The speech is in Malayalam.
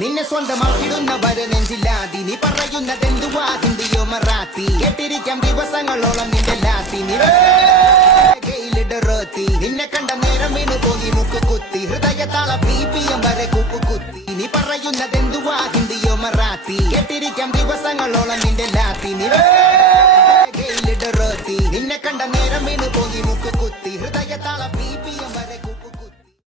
നിന്നെ സ്വന്തമാക്കിടുന്നവരെ നെഞ്ചില്ലാതി നീ പറയുന്നതെന്തുവാ ഹിന്ദിയോ മറാത്തി കേട്ടിരിക്കാം ദിവസങ്ങളോളം നിന്റെ ലാത്തി റോത്തി നിന്നെ കണ്ട നേരം വീണ് പോയി മുക്ക് കുത്തി ഹൃദയത്താള BPM വരെ കുപ്പു കുത്തി നീ പറയുന്നതെന്തുവാ ഹിന്ദിയോ മറാത്തി കേട്ടിരിക്കാം ദിവസങ്ങളോളം നിന്റെ ലാത്തി